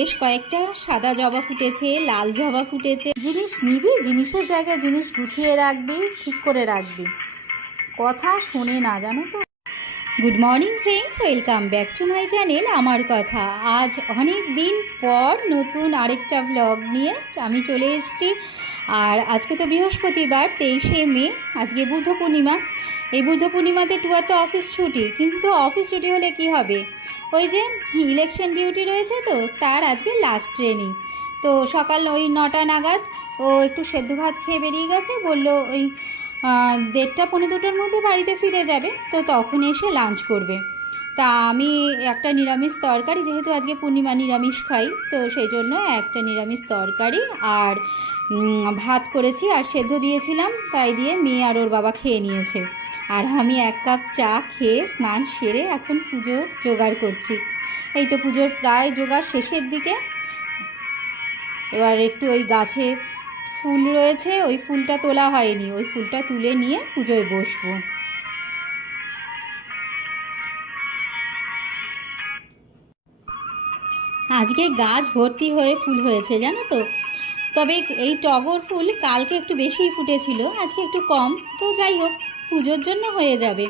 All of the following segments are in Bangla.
বেশ কয়েকটা সাদা জবা ফুটেছে, লাল জবা ফুটেছে। জিনিস নিবি, জিনিসের জায়গায় জিনিস গুছিয়ে রাখবি, ঠিক করে রাখবি। কথা শোনে না, জানো তো। Good morning friends, welcome back to my channel আমার কথা। আজ অনেক দিন পর নতুন আরেকটা ব্লগ নিয়ে আমি চলে এসেছি। আর আজকে তো বৃহস্পতিবার, 23শে মে, আজকে বুদ্ধ পূর্ণিমা। এই বুদ্ধ পূর্ণিমাতে টুয়ার তো অফিস ছুটি, কিন্তু অফিস ছুটি হলে কি হবে, ওই যে ইলেকশন ডিউটি রয়েছে, তো তার আজকে লাস্ট ট্রেনিং। তো সকাল ওই 9টা নাগাদ ও একটু সেদ্ধ ভাত খেয়ে বেরিয়ে গেছে, বললো ওই 1:30 পৌনে 2টার মধ্যে বাড়িতে ফিরে যাবে, তো তখন এসে লাঞ্চ করবে। তা আমি একটা নিরামিষ তরকারি, যেহেতু আজকে পূর্ণিমা নিরামিষ খাই, তো সেই জন্য একটা নিরামিষ তরকারি আর ভাত করেছি আর সেদ্ধ দিয়েছিলাম, তাই দিয়ে মেয়ে আর ওর বাবা খেয়ে নিয়েছে। আর আমি 1 কাপ চা খেয়ে স্নান সেরে এখন পুজোর জোগাড় করছি। এই তো পুজোর প্রায় জোগাড় শেষের দিকে। এবার একটু ওই গাছে ফুল রয়েছে, ওই ফুলটা তোলা হয়নি, ওই ফুলটা তুলে নিয়ে পুজোয় বসবো। আজকে গাছ ভর্তি হয়ে ফুল হয়েছে, জানো তো। তবে এই টগর ফুল কালকে একটু বেশিই ফুটেছিল, আজকে একটু কম, তো যাই হোক, পুজোর জন্য হয়ে যাবে।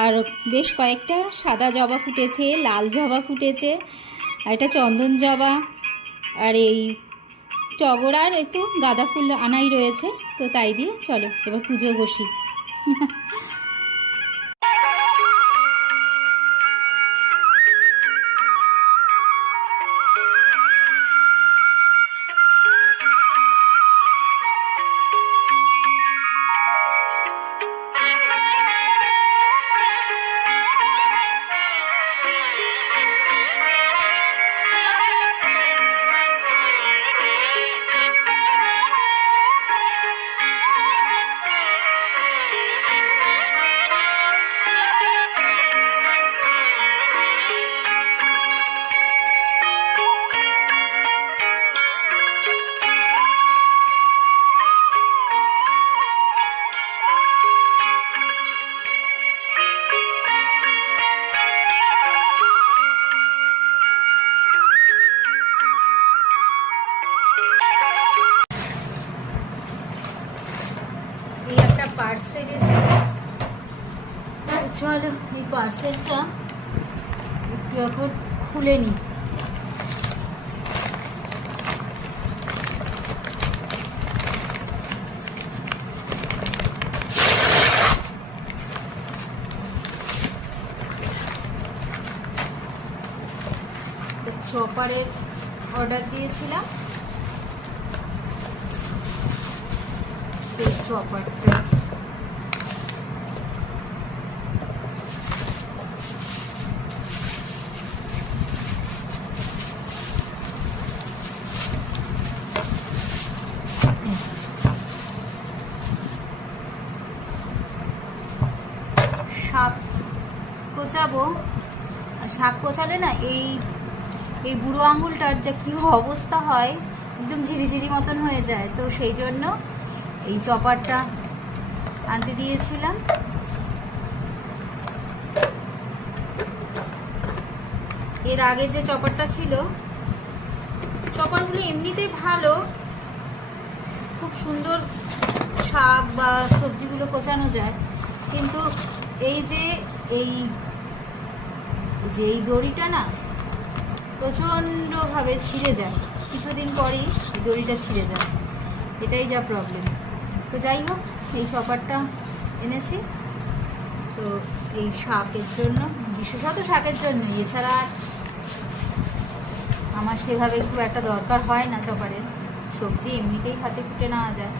আর বেশ কয়েকটা সাদা জবা ফুটেছে, লাল জবা ফুটেছে, আর এটা চন্দন জবা, আর এই টগর আর একটু গাঁদা ফুল আনাই রয়েছে। তো তাই দিয়ে চলো এবার পুজো বসি। পার্সেল এসেছে, চলো এই পার্সেলটা একটু এখন খুলে নিই। চপারের অর্ডার দিয়েছিলাম, সেই চপারটা শাক কোচাবো। আর শাক কোচালে না এই বুড়ো আঙুলটার যে কী অবস্থা হয়, একদম ঝিরিঝিরি মতন হয়ে যায়, তো সেই জন্য এই চপারটা আনতে দিয়েছিলাম। এর আগে যে চপারটা ছিল, চপারগুলো এমনিতেই ভালো, খুব সুন্দর শাক বা সবজিগুলো কোচানো যায়, কিন্তু এই যে এই দড়িটা না প্রচণ্ডভাবে ছিঁড়ে যায়, কিছুদিন পরেই এই দড়িটা ছিঁড়ে যায়, এটাই যা প্রবলেম। তো যাই হোক, এই চপারটা এনেছি তো এই শাকের জন্য, বিশেষত শাকের জন্য, এছাড়া আমার সেভাবে খুব একটা দরকার হয় না চপারের, সবজি এমনিতেই হাতে কুটে নেওয়া যায়।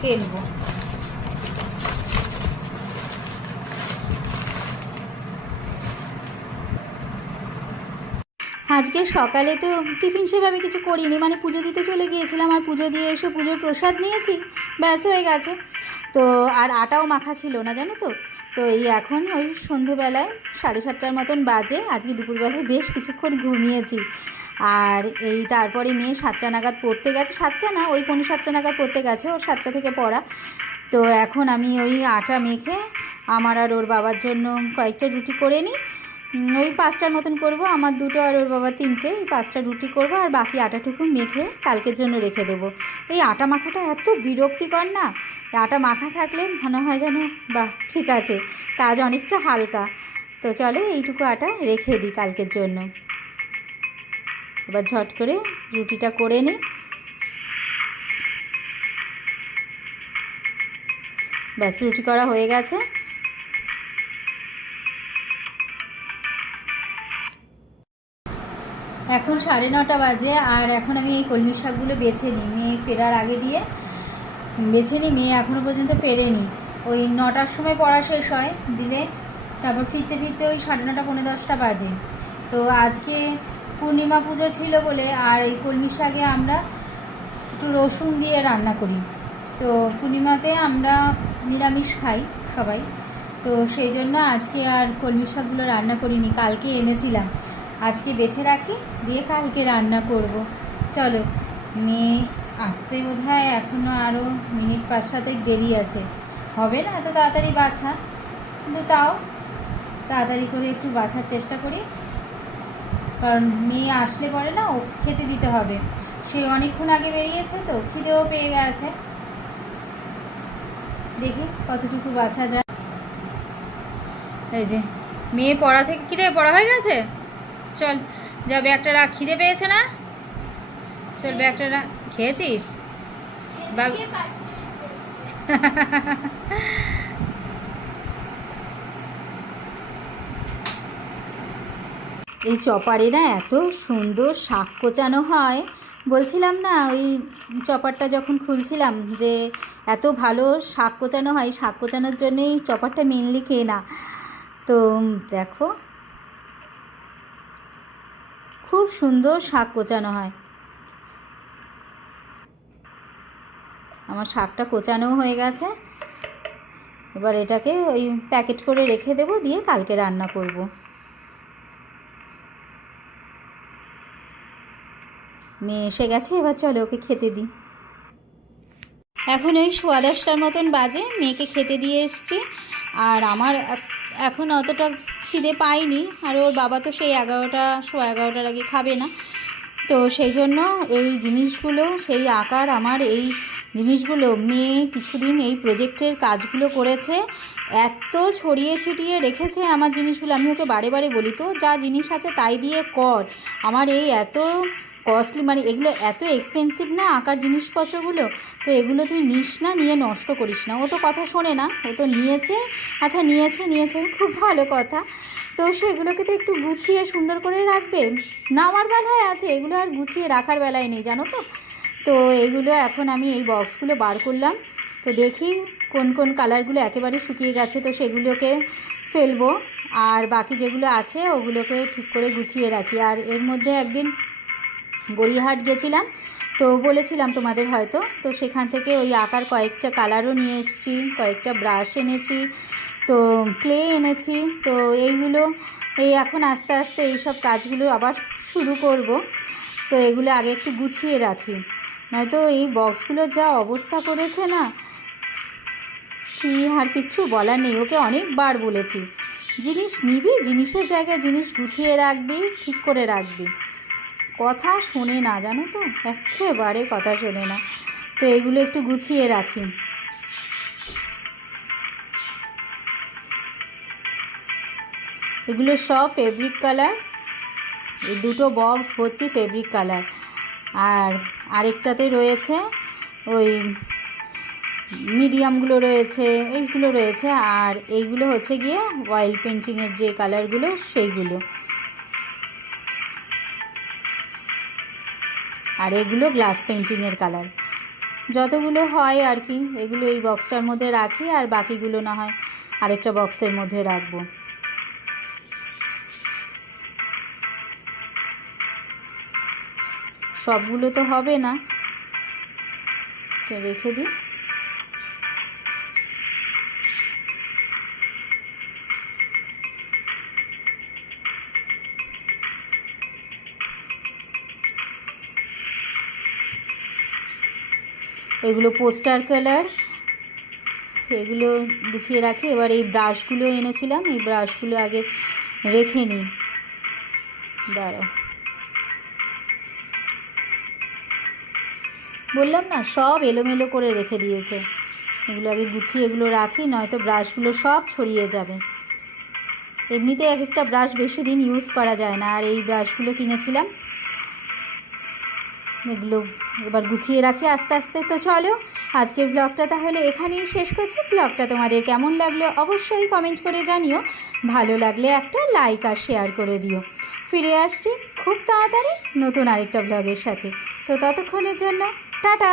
ফেলবো। আজকে সকালে তো টিফিন সেভাবে কিছু করিনি, মানে পুজো দিতে চলে গিয়েছিলাম, আর পুজো দিয়ে এসে পুজোর প্রসাদ নিয়েছি, ব্যাস হয়ে গেছে। তো আর আটাও মাখা ছিল না, জানো তো। তো এই এখন ওই সন্ধেবেলায় 7:30টার মতন বাজে, আজকে দুপুরবেলায় বেশ কিছুক্ষণ ঘুমিয়েছি। আর এই তারপরে মেয়ে 7টা নাগাদ পড়তে গেছে, 7টা না ওই 7:15 নাগাদ পড়তে গেছে, ওর 7টা থেকে পড়া। তো এখন আমি ওই আটা মেখে আমার আর ওর বাবার জন্য কয়েকটা রুটি করে নিই, ওই 5টার মতন করব, আমার 2টো আর ওর বাবা 3টে, এই 5টা রুটি করব আর বাকি আটাটুকু মেখে কালকের জন্য রেখে দেবো। এই আটা মাখাটা এত বিরক্তিকর না, আটা মাখা থাকলে মনে হয় যেন বাহ ঠিক আছে, কাজ অনেকটা হালকা। তো চলে এইটুকু আটা রেখে দিই কালকের জন্য। এবার ঝট করে রুটিটা করে নিই। ব্যাস রুটি করা হয়ে গেছে। এখন 9:30 বাজে আর এখন আমি এই কলমি শাকগুলো বেছে নিই, মেয়ে ফেরার আগে দিয়ে বেছে নিই। মেয়ে এখনও পর্যন্ত ফেরেনি, ওই 9টার সময় পড়া শেষ হয় দিলে, তারপর ফিরতে ফিরতে ওই 9:30 পৌনে 10টা বাজে। তো আজকে পূর্ণিমা পুজো ছিল বলে আর এই কলমি শাকে আমরা একটু রসুন দিয়ে রান্না করি। তো পূর্ণিমাতে আমরা নিরামিষ খাই সবাই, তো সেই জন্য আজকে আর কলমি শাকগুলো রান্না করিনি, কালকে এনেছিলাম, আজকে বেছে রাখি দিয়ে কালকে রান্না করব। চলো, মেয়ে আসতে বোধহয় এখনও আরও মিনিট 5-7 দেরি আছে, হবে না এত তাড়াতাড়ি বাছা, কিন্তু তাও তাড়াতাড়ি করে একটু বাছার চেষ্টা করি, কারণ মেয়ে আসলে পরে না ও খেতে দিতে হবে, সে অনেকক্ষণ আগে বেরিয়েছে তো খিদেও পেয়ে গেছে। দেখি কতটুকু বাছা যায়। এই যে মেয়ে পড়া থেকে, কিরে পড়া হয়ে গেছে, চল যা ব্যাগটা রাখ, খিদে পেয়েছে না, চল ব্যাগটা রাখ। খেয়েছিস এই চপারে না এত সুন্দর শাক কোচানো হয়, বলছিলাম না ওই চপারটা যখন খুলছিলাম যে এত ভালো শাক কোচানো হয়, শাক কোচানোর জন্যই চপারটা মেনলি কেনা। তো দেখো খুব সুন্দর শাক কোচানো হয়। আমার শাকটা কোচানোও হয়ে গেছে, এবার এটাকে ওই প্যাকেট করে রেখে দেবো, দিয়ে কালকে রান্না করব। মেয়ে এসে গেছে, এবার চলে ওকে খেতে দিই। এখন ওই 10:15 মতন বাজে, মেয়েকে খেতে দিয়ে এসছি, আর আমার এখন অতটা খিদে পাইনি, আর ওর বাবা তো সেই 11টার আগে খাবে না। তো সেই জন্য এই জিনিসগুলো, সেই আকার আমার এই জিনিসগুলো মেয়ে কিছুদিন এই প্রজেক্টের কাজগুলো করেছে, এত ছড়িয়ে ছিটিয়ে রেখেছে আমার জিনিসগুলো, আমি ওকে বারে বারে বলি তো যা জিনিস আছে তাই দিয়ে কর, আমার এই এত কস্টলি, মানে এগুলো এত এক্সপেন্সিভ না আঁকার জিনিসপত্রগুলো, তো এগুলো তুই নিস না, নিয়ে নষ্ট করিস না। ও তো কথা শোনে না, ও তো নিয়েছে, আচ্ছা নিয়েছে খুব ভালো কথা, তো সেগুলোকে তো একটু গুছিয়ে সুন্দর করে রাখবে, নেওয়ার বেলায় আছে, এগুলো আর গুছিয়ে রাখার বেলায় নেই জানো তো। তো এইগুলো এখন আমি এই বক্সগুলো বার করলাম, তো দেখি কোন কোন কালারগুলো একেবারে শুকিয়ে গেছে, তো সেগুলোকে ফেলবো, আর বাকি যেগুলো আছে ওগুলোকে ঠিক করে গুছিয়ে রাখি। আর এর মধ্যে একদিন গড়িয়াহাট গেছিলাম, তো বলেছিলাম তোমাদের হয়তো, তো সেখান থেকে ওই আঁকার কয়েকটা কালারও নিয়ে এসেছি, কয়েকটা ব্রাশ এনেছি, তো ক্লে এনেছি। তো এইগুলো এই এখন আস্তে আস্তে এইসব কাজগুলো আবার শুরু করব, তো এগুলো আগে একটু গুছিয়ে রাখি, নয়তো এই বক্সগুলোর যা অবস্থা করেছে না, কি আর কিচ্ছু বলার নেই। ওকে অনেকবার বলেছি জিনিস নিবি, জিনিসের জায়গায় জিনিস গুছিয়ে রাখবি, ঠিক করে রাখবি, কথা শোনে না জানো তো, একেবারে কথা শোনে না। তো এগুলো একটু গুছিয়ে রাখি। এগুলো সব ফেব্রিক কালার, এই দুটো বক্স ভর্তি ফেব্রিক কালার, আর আরেকটাতে রয়েছে ওই মিডিয়ামগুলো রয়েছে, এইগুলো রয়েছে, আর এইগুলো হচ্ছে গিয়ে অয়েল পেন্টিংয়ের যে কালারগুলো সেইগুলো, আর এগুলো গ্লাস পেন্টিংয়ের কালার, যতগুলো হয় আর কি এগুলো এই বক্সটার মধ্যে রাখি, আর বাকিগুলো না হয় আরেকটা বক্সের মধ্যে রাখবো। সবগুলো তো হবে না, রেখে দিই। এগুলো পোস্টার কালার, এগুলো গুছিয়ে রাখি। এবার এই ব্রাশগুলো এনেছিলাম, এই ব্রাশগুলো আগে রেখে নিই। দাঁড়াও, বললাম না সব এলোমেলো করে রেখে দিয়েছে। এগুলো আগে গুছিয়ে এগুলো রাখি, নয়তো ব্রাশগুলো সব ছড়িয়ে যাবে। এমনিতে এক একটা ব্রাশ বেশি দিন ইউজ করা যায় না, আর এই ব্রাশগুলো কিনেছিলাম। এগুলো এবার গুছিয়ে রাখি আস্তে আস্তে। তো চলো আজকের ব্লগটা তাহলে এখানেই শেষ করছি। ব্লগটা তোমাদের কেমন লাগলো অবশ্যই কমেন্ট করে জানিও। ভালো লাগলে একটা লাইক আর শেয়ার করে দিও। ফিরে আসছি খুব তাড়াতাড়ি নতুন আরেকটা ব্লগের সাথে। তো ততক্ষণের জন্য টাটা।